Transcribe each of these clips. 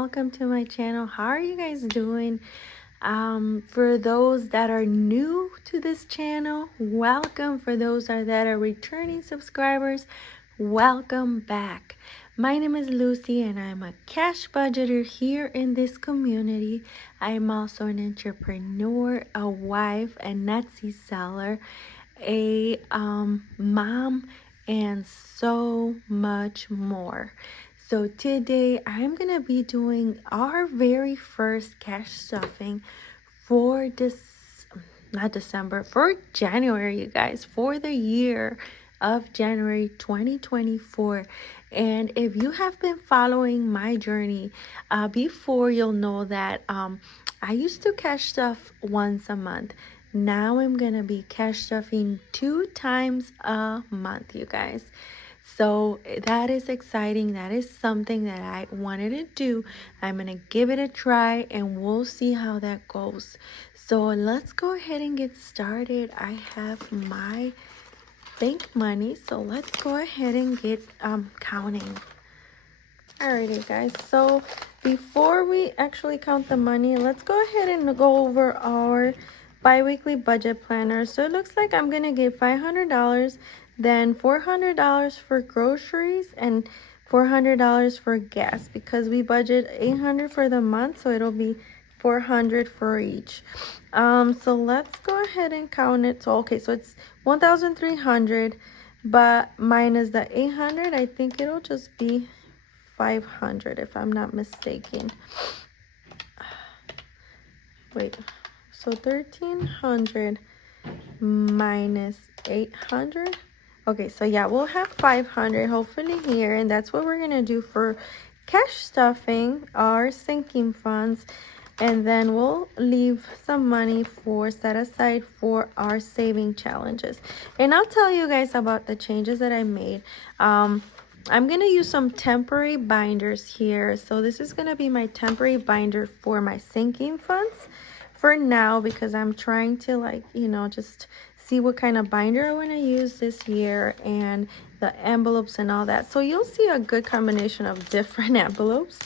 welcome to my channel. How are you guys doing? For those that are new to this channel, welcome. For those that are returning subscribers, welcome back. My name is Lucy and I'm a cash budgeter here in this community. I'm also an entrepreneur, a wife, a Etsy seller, a mom, and so much more. So today I'm gonna be doing our very first cash stuffing for for January, you guys, for the year of January 2024. And if you have been following my journey before, you'll know that I used to cash stuff once a month. Now I'm gonna be cash stuffing 2 times a month, you guys. So that is exciting. That is something that I wanted to do. I'm gonna give it a try and we'll see how that goes. So let's go ahead and get started. I have my bank money, so let's go ahead and get counting. Alrighty guys, so before we actually count the money, let's go ahead and go over our bi-weekly budget planner. So it looks like I'm gonna get $500, then $400 for groceries and $400 for gas, because we budget $800 for the month, so it'll be $400 for each. So let's go ahead and count it. So okay, so it's $1,300, but minus the $800, I think it'll just be $500 if I'm not mistaken. Wait, so $1,300 minus $800. Okay, so yeah, we'll have $500 hopefully here, and that's what we're gonna do for cash stuffing our sinking funds. And then we'll leave some money set aside for our saving challenges. And I'll tell you guys about the changes that I made. I'm going to use some temporary binders here. So this is going to be my temporary binder for my sinking funds for now, because I'm trying to just see what kind of binder I want to use this year and the envelopes and all that. So you'll see a good combination of different envelopes.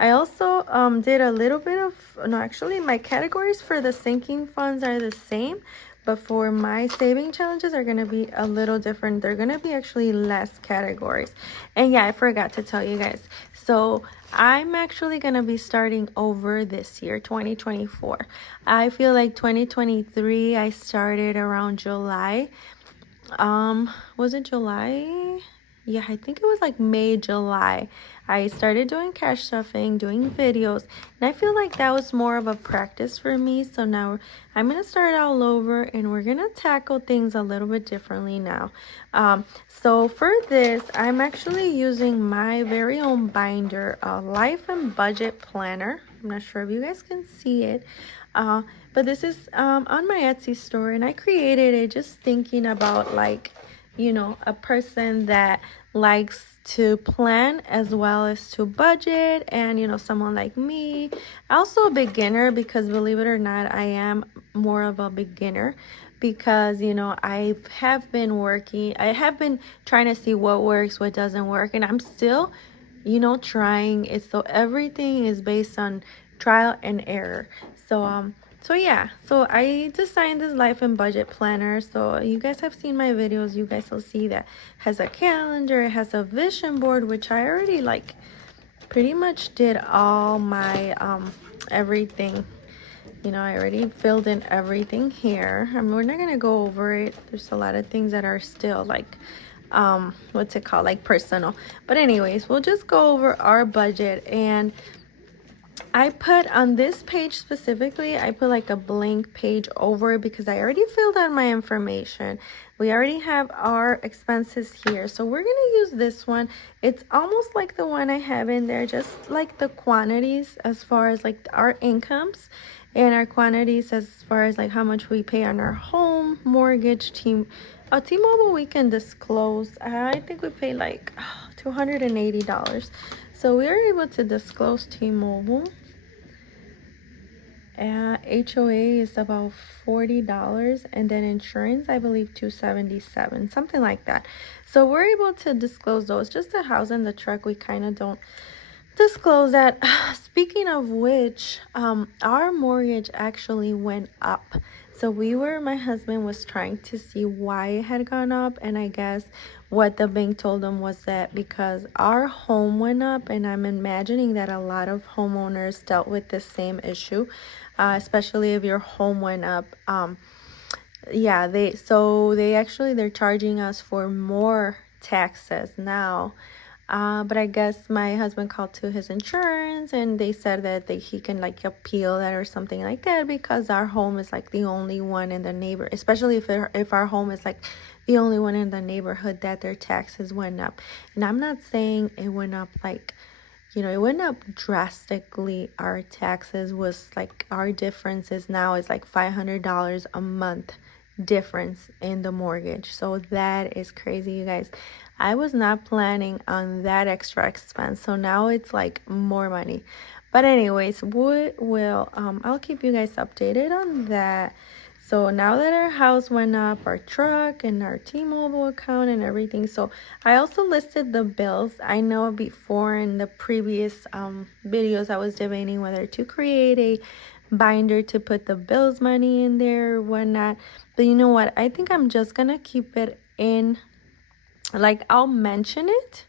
I also did a little bit of, no, actually my categories for the sinking funds are the same, but for my saving challenges are going to be a little different. They're going to be actually less categories. And yeah, I forgot to tell you guys. So I'm actually going to be starting over this year, 2024. I feel like 2023, I started around July. Was it July? Yeah, I think it was like May, July. I started doing cash stuffing, doing videos, and I feel like that was more of a practice for me. So now I'm going to start all over and we're going to tackle things a little bit differently now. So for this, I'm actually using my very own binder, a life and budget planner. I'm not sure if you guys can see it. But this is on my Etsy store, and I created it just thinking about a person that likes to plan as well as to budget, and someone like me, also a beginner, because believe it or not, I am more of a beginner, because I have been trying to see what works, what doesn't work, and I'm still trying it. So everything is based on trial and error. So yeah, so I designed this life and budget planner. So you guys have seen my videos. You guys will see that has a calendar, it has a vision board, which I already pretty much did all my everything. I already filled in everything here. I mean, we're not gonna go over it. There's a lot of things that are still what's it called, personal. But anyways, we'll just go over our budget. And I put on this page specifically, I put a blank page over it, because I already filled out my information. We already have our expenses here. So we're going to use this one. It's almost like the one I have in there, just like the quantities as far as our incomes, and our quantities as far as how much we pay on our home, mortgage, T-Mobile we can disclose. I think we pay $280. So we are able to disclose T-Mobile. HOA is about $40, and then insurance, I believe $277, something like that. So we're able to disclose those. Just the house and the truck, we kind of don't disclose that speaking of which, our mortgage actually went up. So my husband was trying to see why it had gone up, and I guess what the bank told him was that because our home went up, and I'm imagining that a lot of homeowners dealt with the same issue, especially if your home went up. Yeah, they're charging us for more taxes now. But I guess my husband called to his insurance, and they said that he can like appeal that or something like that, because our home is like the only one in the neighbor, especially if our home is like the only one in the neighborhood that their taxes went up. And I'm not saying it went up like, it went up drastically. Our taxes was like, our difference is now is like $500 a month difference in the mortgage. So that is crazy, you guys. I was not planning on that extra expense, so now it's like more money. But anyways, I'll keep you guys updated on that. So now that our house went up, our truck and our T-Mobile account and everything, so I also listed the bills. I know before in the previous videos I was debating whether to create a binder to put the bills money in there or whatnot, but you know what, I think I'm just gonna keep it in, like I'll mention it,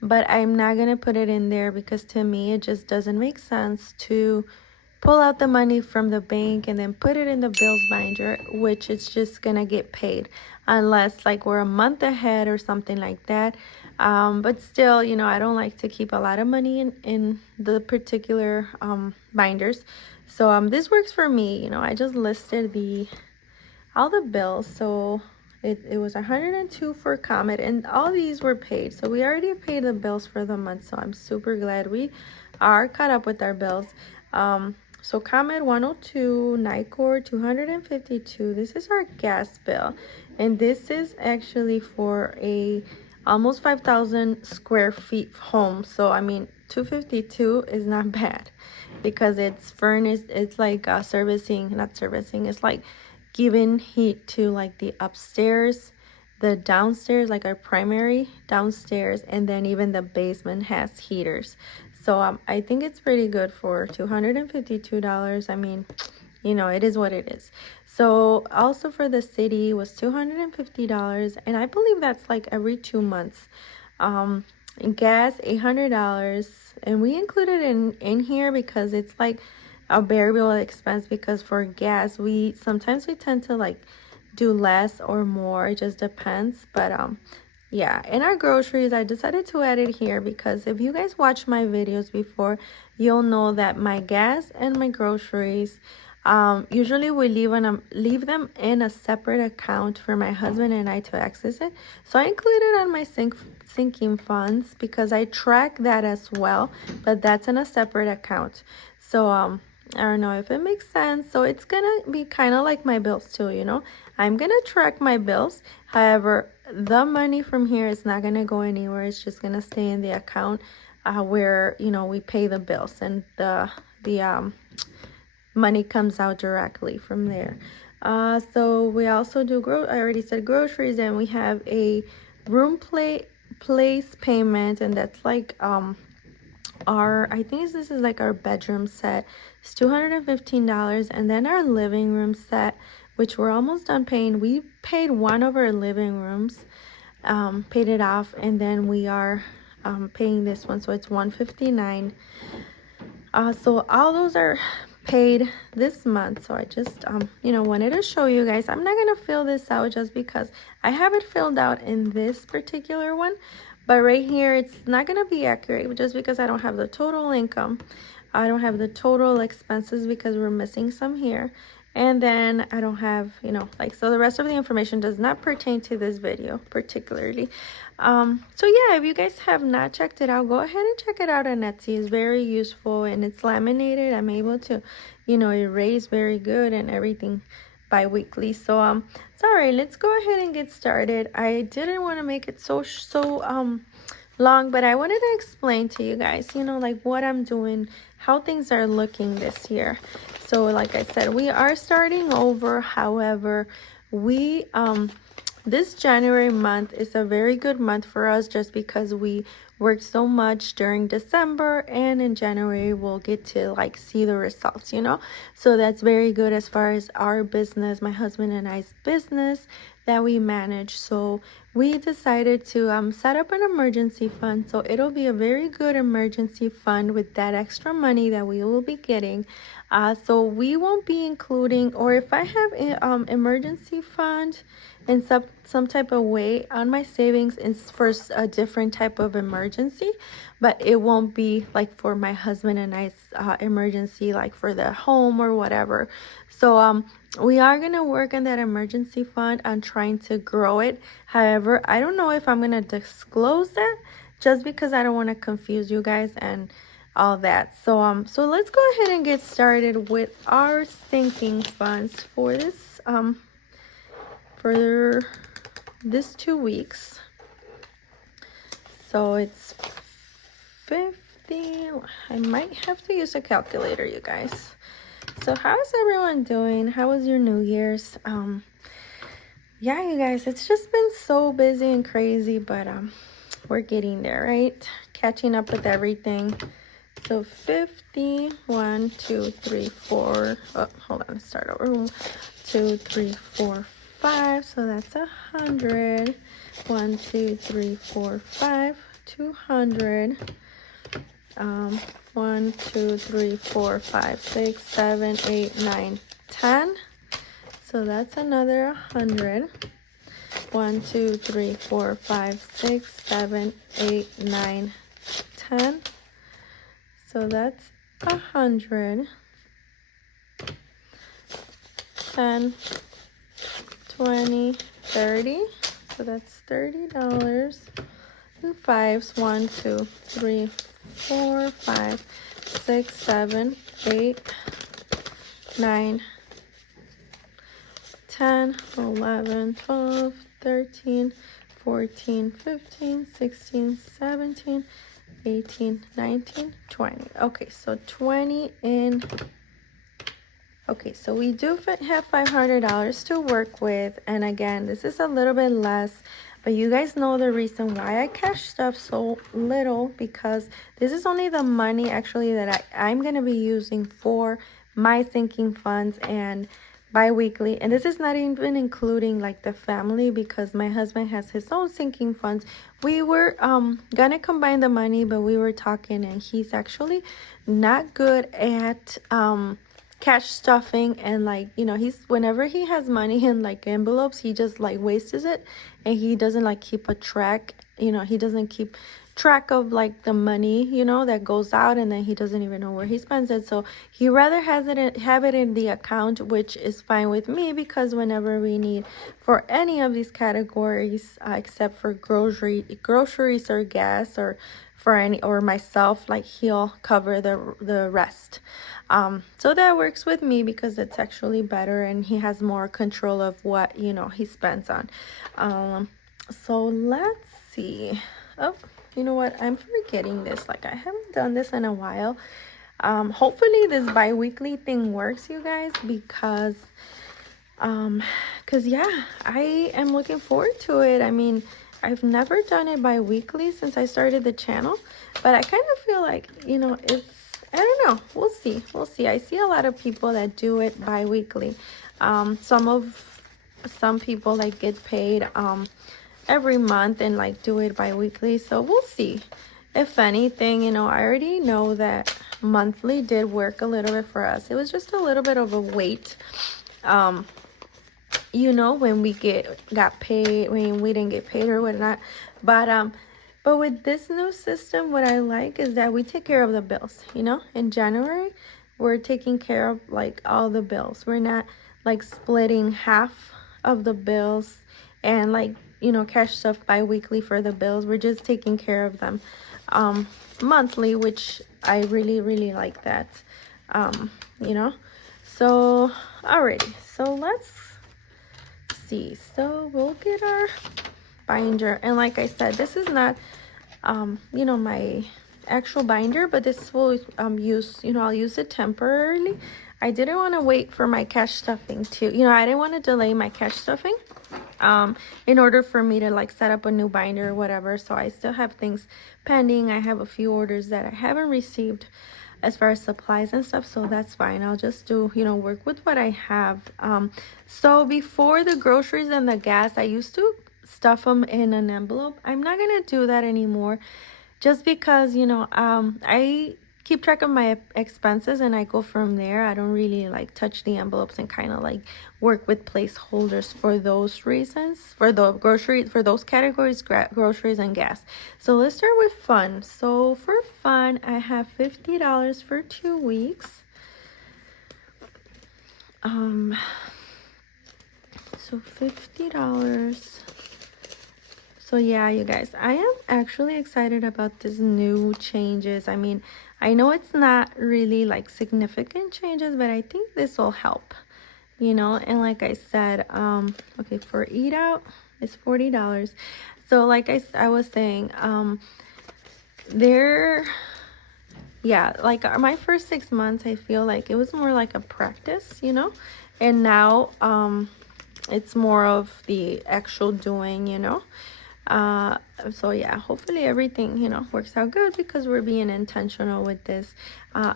but I'm not gonna put it in there because to me it just doesn't make sense to pull out the money from the bank and then put it in the bills binder, which it's just gonna get paid unless like we're a month ahead or something like that. But still, I don't like to keep a lot of money in the particular binders. So this works for me. I just listed all the bills. So it was 102 for Comet, and all these were paid. So we already paid the bills for the month, so I'm super glad we are caught up with our bills. So Comet 102, Nicor 252. This is our gas bill, and this is actually for a almost 5,000 square feet home. So I mean 252 is not bad because it's furnished. It's like not servicing, it's like giving heat to like the upstairs, the downstairs, like our primary downstairs, and then even the basement has heaters. So I think it's pretty good for $252. I mean, it is what it is. So also for the city was $250, and I believe that's like every 2 months. Gas $800, and we included in here because it's like a variable expense, because for gas sometimes we tend to like do less or more, it just depends. But yeah, and our groceries, I decided to add it here because if you guys watch my videos before, you'll know that my gas and my groceries, usually we leave them in a separate account for my husband and I to access it. So I include it on my sinking funds because I track that as well, but that's in a separate account. So I don't know if it makes sense. So it's gonna be kind of like my bills too, I'm gonna track my bills. However, the money from here is not gonna go anywhere. It's just gonna stay in the account where we pay the bills, and the money comes out directly from there. So we also do I already said groceries, and we have a room place payment, and that's like I think this is like our bedroom set. It's $215, and then our living room set, which we're almost done paying. We paid one of our living rooms, paid it off, and then we are paying this one, so it's $159. So all those are paid this month. So I just wanted to show you guys. I'm not gonna fill this out just because I have it filled out in this particular one, but right here it's not gonna be accurate just because I don't have the total income. I don't have the total expenses because we're missing some here, and then I don't have so the rest of the information does not pertain to this video particularly. So yeah, if you guys have not checked it out, go ahead and check it out on Etsy. It's very useful, and it's laminated. I'm able to erase very good and everything bi-weekly. So all right, let's go ahead and get started. I didn't want to make it so long, but I wanted to explain to you guys like what I'm doing, how things are looking this year. So like I said, we are starting over. However, we this January month is a very good month for us just because we work so much during December, and in January we'll get to like see the results, you know. So that's very good as far as our business, my husband and I's business that we manage. So we decided to set up an emergency fund. So it'll be a very good emergency fund with that extra money that we will be getting. So we won't be including, or if I have an emergency fund in some type of way on my savings, it's for a different type of emergency, but it won't be like for my husband and I's emergency, like for the home or whatever. So we are going to work on that emergency fund and trying to grow it. However, I don't know if I'm going to disclose that, just because I don't want to confuse you guys and all that. So let's go ahead and get started with our sinking funds for this for this 2 weeks. So it's 50. I might have to use a calculator, you guys. So how is everyone doing? How was your New Year's? Yeah, you guys, it's just been so busy and crazy, but we're getting there, right? Catching up with everything. So 50, 1, 2, 3, 4. Oh, hold on, let's start over. 1, 2, 3, 4, 5. So that's 100. 1, 2, 3, 4, 5. 200. 1, 2, 3, 4, 5, 6, 7, 8, 9, 10. So that's another 100. 1, 2, 3, 4, 5, 6, 7, 8, 9, 10. So that's 100. 10, 20, 30. So that's $30. And fives. 1, 2, 3, 4, 5, 6, 7, 8, 9, 10, 11, 12, 13, 14, 15, 16, 17, 18, 19, 20. Okay, so 20 in. Okay, so we do have $500 to work with. And again, this is a little bit less, but you guys know the reason why I cash stuff so little, because this is only the money actually that I'm going to be using for my sinking funds and biweekly. And this is not even including like the family, because my husband has his own sinking funds. We were gonna combine the money, but we were talking, and he's actually not good at cash stuffing, and like, you know, he's, whenever he has money in like envelopes, he just like wastes it, and he doesn't like keep a track, you know, he doesn't keep track of like the money, you know, that goes out, and then he doesn't even know where he spends it. So he rather have it in the account, which is fine with me, because whenever we need for any of these categories, except for groceries or gas, or for any, or myself, like he'll cover the rest. So that works with me, because it's actually better, and he has more control of what, you know, he spends on. So let's see. Oh, you know what, I'm forgetting this. Like, I haven't done this in a while. Hopefully this bi-weekly thing works, you guys, because yeah, I am looking forward to it. I mean, I've never done it bi-weekly since I started the channel, but I kind of feel like, you know, I don't know, we'll see. I see a lot of people that do it bi-weekly. Some people like get paid every month and like do it bi-weekly. So we'll see. If anything, you know, I already know that monthly did work a little bit for us. It was just a little bit of a wait, you know, when we got paid, when we didn't get paid or whatnot. But with this new system, what I like is that we take care of the bills, you know. In January, we're taking care of like all the bills. We're not like splitting half of the bills and like, you know, cash stuff bi-weekly for the bills. We're just taking care of them monthly, which I really, really like that, you know. So, alrighty. So let's see. So we'll get our binder, and like I said, this is not you know, my actual binder, but this will use, you know, I'll use it temporarily. I didn't want to wait for my cash stuffing to, you know, I didn't want to delay my cash stuffing in order for me to like set up a new binder or whatever. So I still have things pending. I have a few orders that I haven't received as far as supplies and stuff, so that's fine. I'll just do, you know, work with what I have. So before the groceries and the gas, I used to stuff them in an envelope. I'm not gonna do that anymore, just because, you know, I keep track of my expenses and I go from there. I don't really like touch the envelopes and kind of like work with placeholders for those reasons, for the groceries, for those categories, groceries and gas. So let's start with fun. So for fun, I have $50 for 2 weeks. So $50. So yeah, you guys, I am actually excited about this new changes. I mean, I know it's not really like significant changes, but I think this will help, you know. And like I said, okay, for eat out, it's $40. So like I was saying, yeah, like my first 6 months, I feel like it was more like a practice, you know, and now it's more of the actual doing, you know. So yeah, hopefully everything, you know, works out good because we're being intentional with this.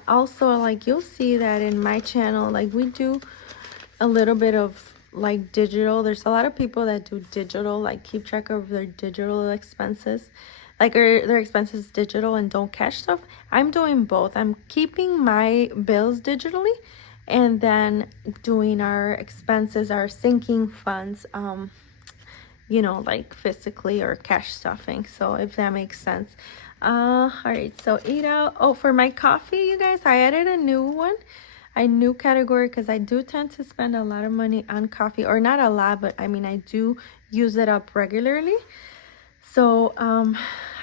Also, like you'll see that in my channel, like we do a little bit of like digital. There's a lot of people that do digital, like keep track of their digital expenses, like their expenses digital and don't cash stuff. I'm doing both. I'm keeping my bills digitally and then doing our expenses, our sinking funds, you know, like physically or cash stuffing. So if that makes sense. All right, so eat out. Oh, for my coffee, you guys, I added a new one, a new category, because I do tend to spend a lot of money on coffee, or not a lot, but I mean, I do use it up regularly. So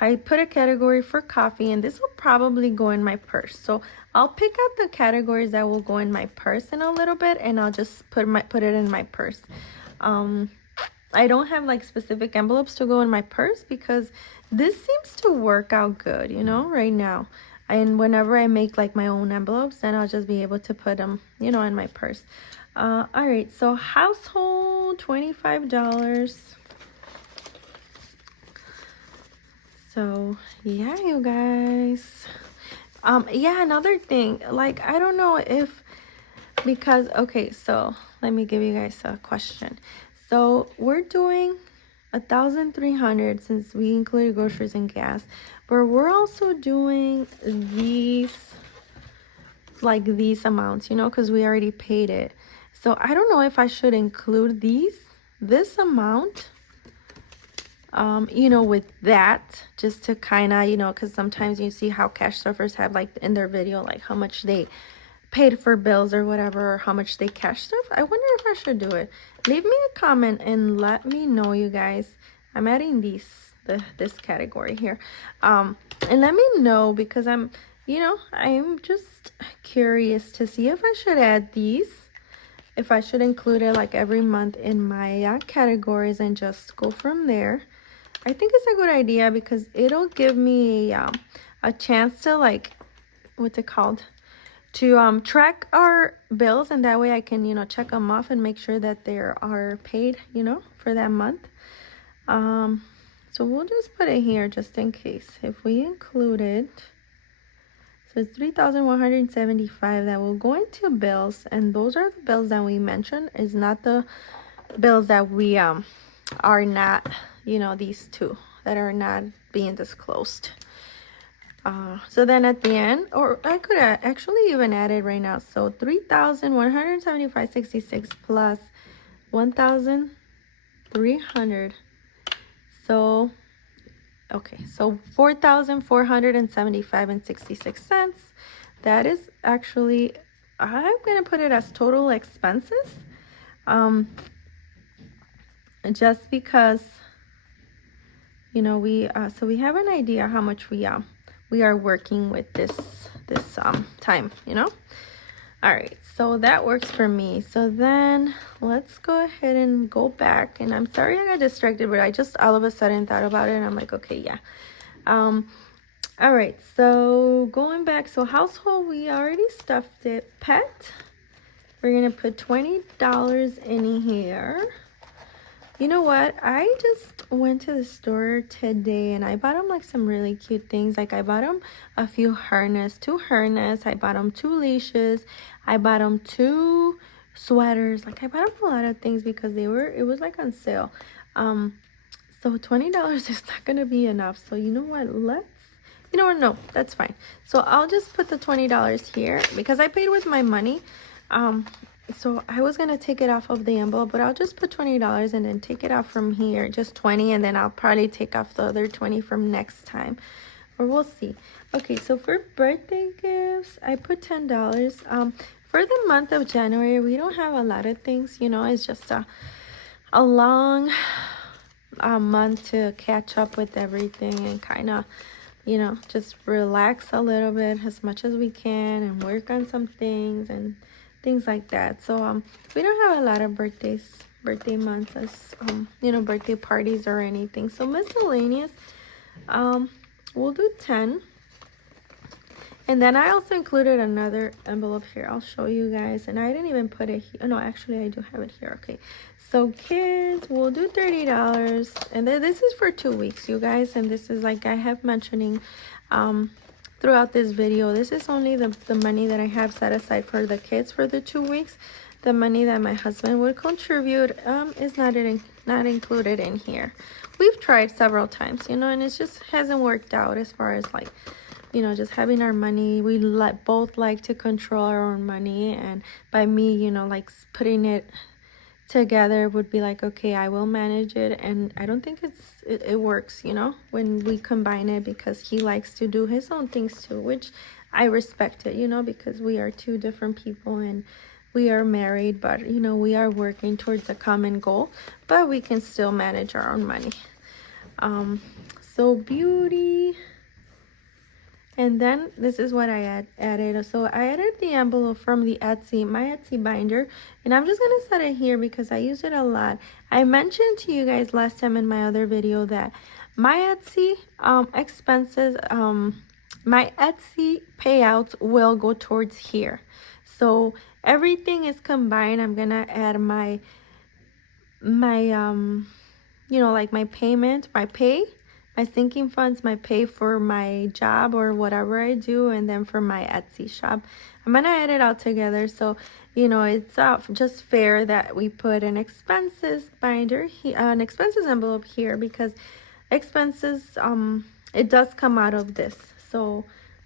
I put a category for coffee, and this will probably go in my purse. So I'll pick out the categories that will go in my purse in a little bit, and I'll just put it in my purse. I don't have like specific envelopes to go in my purse because this seems to work out good, you know, right now. And whenever I make like my own envelopes, then I'll just be able to put them, you know, in my purse. All right, so household, $25. So yeah, you guys. Yeah, another thing, like I don't know if, because okay, so let me give you guys a question. So we're doing 1,300 since we included groceries and gas, but we're also doing these, like these amounts, you know, because we already paid it. So I don't know if I should include this amount, you know, with that, just to kind of, you know, because sometimes you see how cash stuffers have like in their video, like how much they paid for bills or whatever, or how much they cash stuff. I wonder if I should do it. Leave me a comment and let me know, you guys. I'm adding this category here, and let me know, because I'm, you know, I'm just curious to see if I should add these, if I should include it like every month in my categories and just go from there. I think it's a good idea because it'll give me a chance to, like, what's it called, to track our bills, and that way I can, you know, check them off and make sure that they are paid, you know, for that month. So we'll just put it here just in case if we include it. So it's 3,175 that will go into bills, and those are the bills that we mentioned. Is not the bills that we are not, you know, these two that are not being disclosed. So then at the end, or I could actually even add it right now. So 3,175.66 plus 1,300. So okay, so 4,475.66. That is actually, I'm gonna put it as total expenses, just because, you know, we so we have an idea how much we are working with this time, you know. All right, so that works for me. So then let's go ahead and go back, and I'm sorry I got distracted, but I just all of a sudden thought about it, and I'm like, okay, yeah. All right, so going back, so household, we already stuffed it. Pet, We're gonna put $20 in here. You know what? I just went to the store today and I bought him like some really cute things. Like I bought him a few two harness. I bought him 2 leashes. I bought him 2 sweaters. Like I bought him a lot of things because it was like on sale. So $20 is not gonna be enough. So you know what? You know what? No, that's fine. So I'll just put the $20 here because I paid with my money. So I was gonna take it off of the envelope, but I'll just put $20 and then take it off from here, just 20, and then I'll probably take off the other 20 from next time, or we'll see. Okay, so for birthday gifts, I put $10. For the month of January, we don't have a lot of things, you know, it's just a long month to catch up with everything and kind of, you know, just relax a little bit as much as we can and work on some things and things like that. So we don't have a lot of birthday months as you know, birthday parties or anything. So miscellaneous, we'll do 10. And then I also included another envelope here. I'll show you guys. And I didn't even put it here. No, actually I do have it here. Okay, so kids, we'll do $30. And then this is for 2 weeks, you guys. And this is, like I have mentioning throughout this video, this is only the money that I have set aside for the kids for the 2 weeks. The money that my husband would contribute is not included in here. We've tried several times, you know, and it just hasn't worked out as far as, like, you know, just having our money. We both like to control our own money, and by me, you know, like putting it together would be like, okay, I will manage it, and I don't think it works, you know, when we combine it, because he likes to do his own things too, which I respect it, you know, because we are 2 different people and we are married, but you know, we are working towards a common goal, but we can still manage our own money. So beauty. And then this is what I added. So I added the envelope from the my Etsy binder. And I'm just going to set it here because I use it a lot. I mentioned to you guys last time in my other video that my Etsy expenses, my Etsy payouts will go towards here. So everything is combined. I'm going to add my you know, like my payment, my sinking funds, my pay for my job or whatever I do, and then for my Etsy shop. I'm gonna add it all together, so you know, it's just fair that we put an expenses binder here, an expenses envelope here, because expenses it does come out of this. So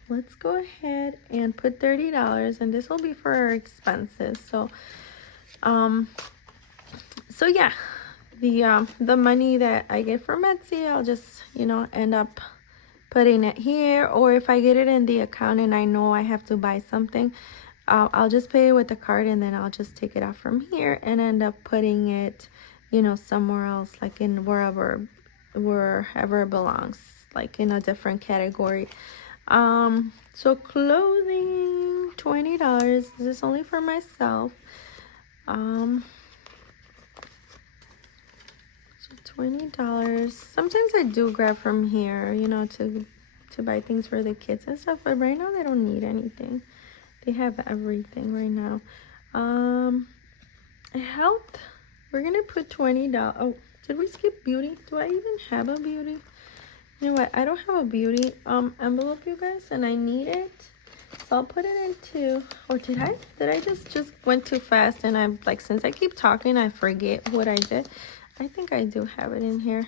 let's go ahead and put $30, and this will be for our expenses. So so yeah, the money that I get from Etsy, I'll just, you know, end up putting it here, or if I get it in the account and I know I have to buy something, I'll just pay it with the card, and then I'll just take it out from here and end up putting it, you know, somewhere else, like in wherever it belongs, like in a different category. So clothing, $20. This is only for myself. $20. Sometimes I do grab from here, you know, to buy things for the kids and stuff, but right now they don't need anything. They have everything right now. Health, we're gonna put $20. Oh, did we skip beauty? Do I even have a beauty? You know what, I don't have a beauty envelope, you guys, and I need it, so I'll put it into, or did I just went too fast, and I'm like, since I keep talking, I forget what I did. I think I do have it in here.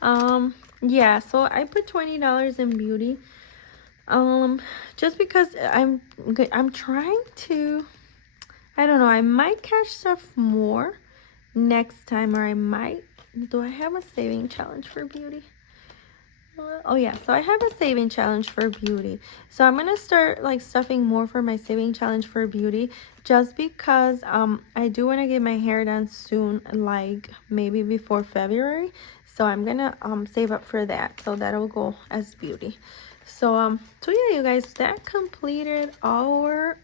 Yeah, so I put $20 in beauty. Just because I'm trying to, I don't know, I might catch stuff more next time, or I might, do I have a saving challenge for beauty? Oh yeah, so I have a saving challenge for beauty, so I'm gonna start like stuffing more for my saving challenge for beauty, just because I do want to get my hair done soon, like maybe before February, so I'm gonna save up for that, so that'll go as beauty. So so yeah, you guys, that completed our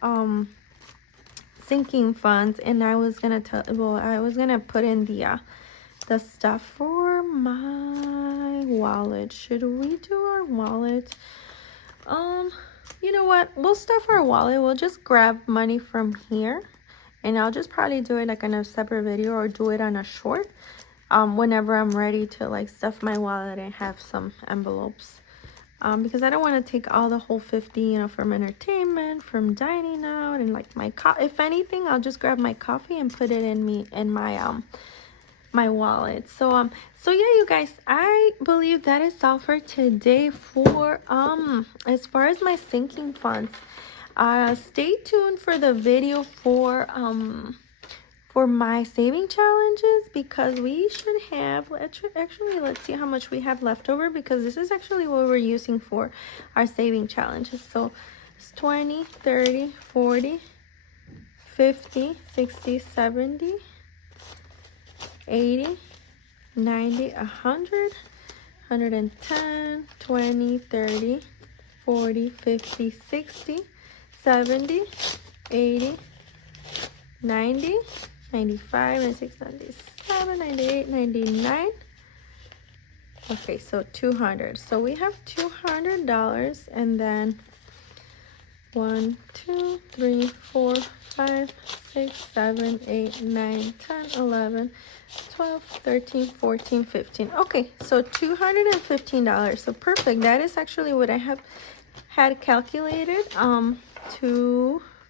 sinking funds, and I was gonna put in the stuff for my wallet. Should we do our wallet? You know what, we'll stuff our wallet. We'll just grab money from here And I'll just probably do it like in a separate video or do it on a short whenever I'm ready to like stuff my wallet and have some envelopes. Because I don't want to take all the whole 50, you know, from entertainment, from dining out, and like my if anything, I'll just grab my coffee and put it in my my wallet. So yeah, you guys, I believe that is all for today for as far as my sinking funds. Stay tuned for the video for my saving challenges, because we should have, actually let's see how much we have left over, because this is actually what we're using for our saving challenges. So it's 20, 30, 40, 50, 60, 70, 80, 90, 100, 110, 20, 30, 40, 50, 60, 70, 80, 90, 95, 96, 97, 98, 99. Okay, so 200. So we have $200, and then 1, 2, 3, 4, 5, 6, 7, 8, 9, 10, 11, 12, 13, 14, 15. Okay, so $215. So perfect. That is actually what I had calculated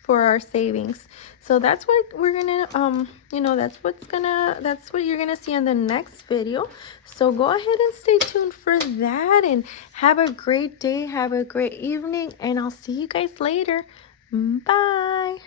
for our savings. So that's what we're gonna you know, that's what you're gonna see in the next video. So go ahead and stay tuned for that, and have a great day, have a great evening, and I'll see you guys later. Bye.